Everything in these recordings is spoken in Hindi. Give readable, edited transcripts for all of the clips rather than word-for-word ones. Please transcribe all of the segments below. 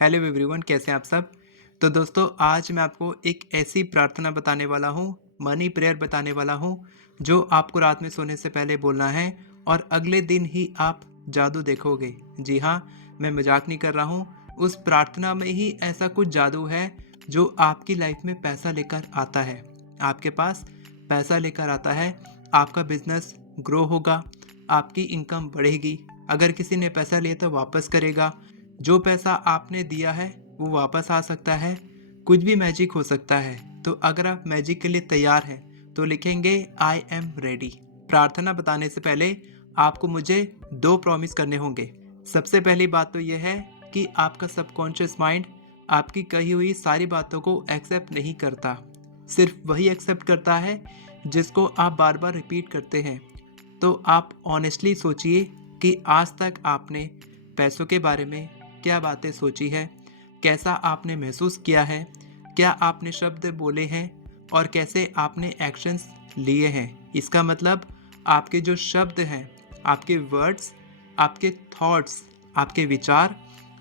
हेलो एवरीवन, कैसे हैं आप सब। तो दोस्तों, आज मैं आपको एक ऐसी प्रार्थना बताने वाला हूँ, मनी प्रेयर बताने वाला हूँ, जो आपको रात में सोने से पहले बोलना है और अगले दिन ही आप जादू देखोगे। जी हाँ, मैं मजाक नहीं कर रहा हूँ। उस प्रार्थना में ही ऐसा कुछ जादू है जो आपकी लाइफ में पैसा लेकर आता है। आपके पास पैसा लेकर आता है, आपका बिजनेस ग्रो होगा, आपकी इनकम बढ़ेगी। अगर किसी ने पैसा लिया तो वापस करेगा। जो पैसा आपने दिया है वो वापस आ सकता है। कुछ भी मैजिक हो सकता है। तो अगर आप मैजिक के लिए तैयार हैं तो लिखेंगे आई एम रेडी। प्रार्थना बताने से पहले आपको मुझे 2 प्रॉमिस करने होंगे। सबसे पहली बात तो यह है कि आपका सबकॉन्शियस माइंड आपकी कही हुई सारी बातों को एक्सेप्ट नहीं करता। सिर्फ वही एक्सेप्ट करता है जिसको आप बार बार रिपीट करते हैं। तो आप ऑनेस्टली सोचिए कि आज तक आपने पैसों के बारे में क्या बातें सोची है, कैसा आपने महसूस किया है, क्या आपने शब्द बोले हैं और कैसे आपने एक्शंस लिए हैं। इसका मतलब आपके जो शब्द हैं, आपके वर्ड्स, आपके थॉट्स, आपके विचार,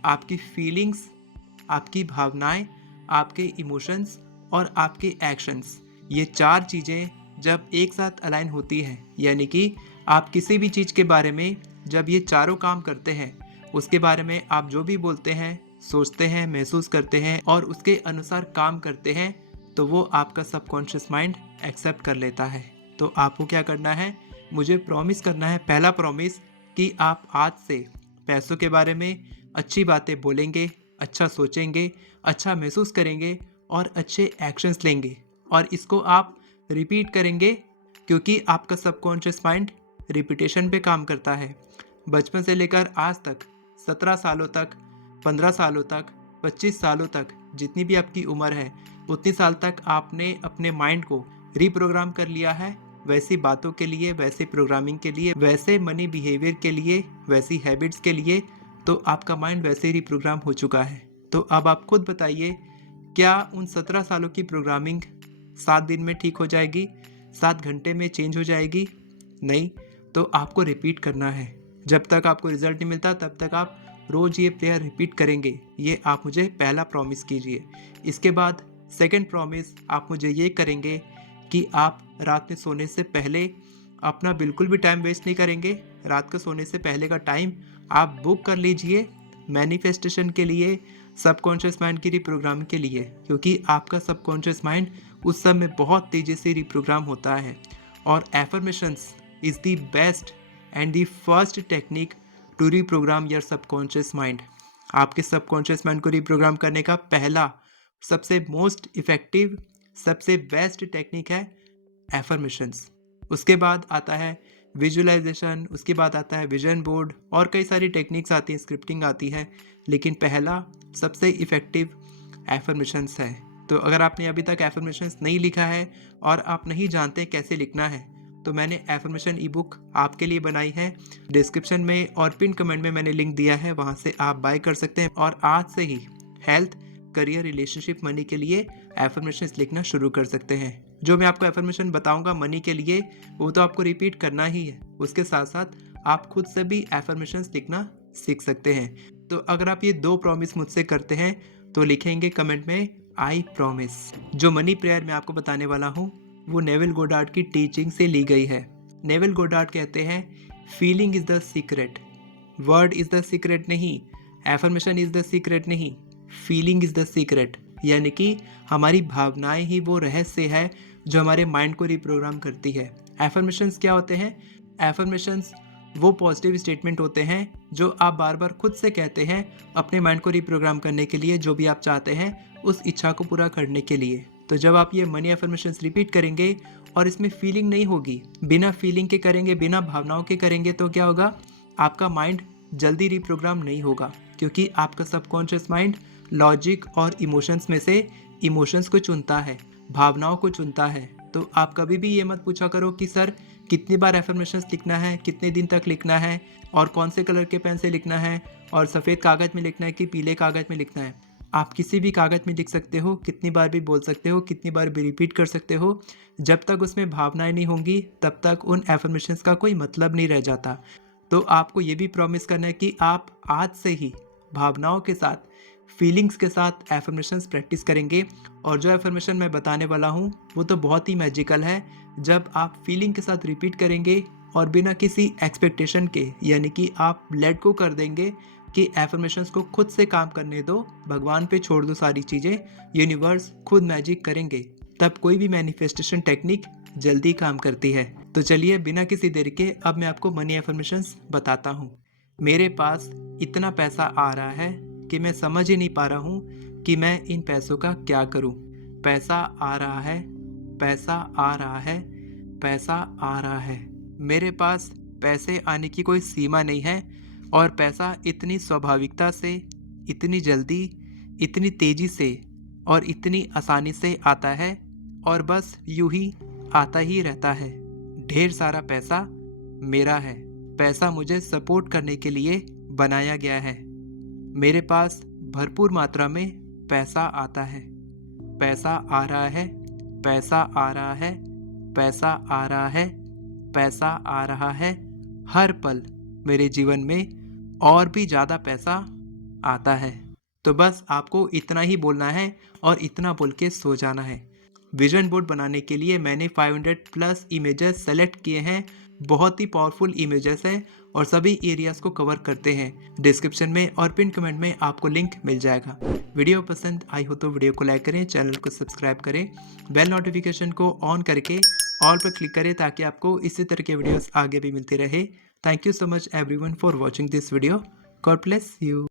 आपकी फीलिंग्स, आपकी भावनाएं, आपके इमोशंस और आपके एक्शंस, ये 4 चीज़ें जब एक साथ अलाइन होती हैं, यानी कि आप किसी भी चीज़ के बारे में जब ये चारों काम करते हैं, उसके बारे में आप जो भी बोलते हैं, सोचते हैं, महसूस करते हैं और उसके अनुसार काम करते हैं, तो वो आपका सबकॉन्शियस माइंड एक्सेप्ट कर लेता है। तो आपको क्या करना है, मुझे प्रॉमिस करना है। पहला प्रॉमिस कि आप आज से पैसों के बारे में अच्छी बातें बोलेंगे, अच्छा सोचेंगे, अच्छा महसूस करेंगे और अच्छे एक्शंस लेंगे और इसको आप रिपीट करेंगे, क्योंकि आपका सबकॉन्शियस माइंड रिपीटेशन पे काम करता है। बचपन से लेकर आज तक 17 सालों तक, 15 सालों तक, 25 सालों तक, जितनी भी आपकी उम्र है उतनी साल तक आपने अपने माइंड को रिप्रोग्राम कर लिया है, वैसी बातों के लिए, वैसे प्रोग्रामिंग के लिए, वैसे मनी बिहेवियर के लिए, वैसी हैबिट्स के लिए। तो आपका माइंड वैसे ही रिप्रोग्राम हो चुका है। तो अब आप खुद बताइए, क्या उन 17 सालों की प्रोग्रामिंग 7 दिन में ठीक हो जाएगी, 7 घंटे में चेंज हो जाएगी? नहीं। तो आपको रिपीट करना है। जब तक आपको रिजल्ट नहीं मिलता तब तक आप रोज़ ये प्रेयर रिपीट करेंगे। ये आप मुझे पहला प्रॉमिस कीजिए। इसके बाद सेकंड प्रॉमिस आप मुझे ये करेंगे कि आप रात में सोने से पहले अपना बिल्कुल भी टाइम वेस्ट नहीं करेंगे। रात को सोने से पहले का टाइम आप बुक कर लीजिए मैनिफेस्टेशन के लिए, सबकॉन्शियस माइंड की रिप्रोग्राम के लिए, क्योंकि आपका सबकॉन्शियस माइंड उस समय बहुत तेज़ी से रिप्रोग्राम होता है। और affirmations is the best and the first technique to reprogram your subconscious mind. आपके सबकॉन्शियस माइंड को रिप्रोग्राम करने का पहला, सबसे मोस्ट इफ़ेक्टिव, सबसे बेस्ट टेक्निक है एफर्मेशंस। उसके बाद आता है विजुअलाइजेशन, उसके बाद आता है विजन बोर्ड और कई सारी टेक्निक्स आती हैं, स्क्रिप्टिंग आती है, लेकिन पहला सबसे इफ़ेक्टिव एफर्मेशंस है। तो अगर आपने अभी तक एफर्मेशंस नहीं लिखा है और आप नहीं जानते कैसे लिखना है, तो मैंने एफर्मेशन ई बुक आपके लिए बनाई है। डिस्क्रिप्शन में और पिन कमेंट में मैंने लिंक दिया है, वहाँ से आप बाय कर सकते हैं और आज से ही हेल्थ, करियर, रिलेशनशिप, मनी के लिए एफर्मेशंस लिखना शुरू कर सकते हैं। जो मैं आपको एफर्मेशन बताऊंगा मनी के लिए, वो तो आपको रिपीट करना ही है। उसके साथ साथ आप खुद से भी एफर्मेशंस लिखना सीख सकते हैं। तो अगर आप ये 2 प्रॉमिस मुझसे करते हैं तो लिखेंगे कमेंट में आई प्रॉमिस। जो मनी प्रेयर मैं आपको बताने वाला हूँ वो नेविल गोडार्ड की टीचिंग से ली गई है। नेविल गोडार्ड कहते हैं feeling is the secret, word is the secret नहीं, एफर्मेशन इज़ द सीक्रेट नहीं, फीलिंग इज़ द सीक्रेट। यानी कि हमारी भावनाएं ही वो रहस्य है जो हमारे माइंड को रिप्रोग्राम करती है। एफर्मेशंस क्या होते हैं? एफर्मेशंस वो पॉजिटिव स्टेटमेंट होते हैं जो आप बार बार खुद से कहते हैं अपने माइंड को रिप्रोग्राम करने के लिए, जो भी आप चाहते हैं उस इच्छा को पूरा करने के लिए। तो जब आप ये मनी एफर्मेशंस रिपीट करेंगे और इसमें फीलिंग नहीं होगी, बिना फीलिंग के करेंगे, बिना भावनाओं के करेंगे, तो क्या होगा? आपका माइंड जल्दी रिप्रोग्राम नहीं होगा, क्योंकि आपका सबकॉन्शियस माइंड लॉजिक और इमोशंस में से इमोशंस को चुनता है, भावनाओं को चुनता है। तो आप कभी भी ये मत पूछा करो कि सर कितनी बार एफर्मेशंस लिखना है, कितने दिन तक लिखना है और कौन से कलर के पेन से लिखना है और सफ़ेद कागज़ में लिखना है कि पीले कागज़ में लिखना है। आप किसी भी कागज़ में लिख सकते हो, कितनी बार भी बोल सकते हो, कितनी बार भी रिपीट कर सकते हो। जब तक उसमें भावनाएं नहीं होंगी तब तक उन एफर्मेशंस का कोई मतलब नहीं रह जाता। तो आपको ये भी प्रॉमिस करना है कि आप आज से ही भावनाओं के साथ, फीलिंग्स के साथ एफर्मेशंस प्रैक्टिस करेंगे। और जो एफर्मेशन मैं बताने वाला हूँ वो तो बहुत ही मैजिकल है। जब आप फीलिंग के साथ रिपीट करेंगे और बिना किसी एक्सपेक्टेशन के, यानी कि आप लेट गो कर देंगे कि एफर्मेशंस को खुद से काम करने दो, भगवान पे छोड़ दो सारी चीज़ें, यूनिवर्स खुद मैजिक करेंगे, तब कोई भी मैनिफेस्टेशन टेक्निक जल्दी काम करती है। तो चलिए बिना किसी देरी के अब मैं आपको मनी एफर्मेशंस बताता हूँ। मेरे पास इतना पैसा आ रहा है कि मैं समझ ही नहीं पा रहा हूँ कि मैं इन पैसों का क्या करूँ। पैसा आ रहा है, पैसा आ रहा है, पैसा आ रहा है। मेरे पास पैसे आने की कोई सीमा नहीं है और पैसा इतनी स्वाभाविकता से, इतनी जल्दी, इतनी तेजी से और इतनी आसानी से आता है और बस यूं ही आता ही रहता है। ढेर सारा पैसा मेरा है। पैसा मुझे सपोर्ट करने के लिए बनाया गया है। मेरे पास भरपूर मात्रा में पैसा आता है। पैसा आ रहा है, पैसा आ रहा है, पैसा आ रहा है, पैसा आ रहा है। हर पल मेरे जीवन में और भी ज़्यादा पैसा आता है। तो बस आपको इतना ही बोलना है और इतना बोल के सो जाना है। विजन बोर्ड बनाने के लिए मैंने 500 प्लस इमेजेस सेलेक्ट किए हैं। बहुत ही पावरफुल इमेजेस हैं और सभी एरियाज को कवर करते हैं। डिस्क्रिप्शन में और पिन कमेंट में आपको लिंक मिल जाएगा। वीडियो पसंद आई हो तो वीडियो को लाइक करें, चैनल को सब्सक्राइब करें, बेल नोटिफिकेशन को ऑन करके ऑल पर क्लिक करें ताकि आपको इसी तरह के वीडियोस आगे भी मिलते रहे। Thank you so much everyone for watching this video. God bless you.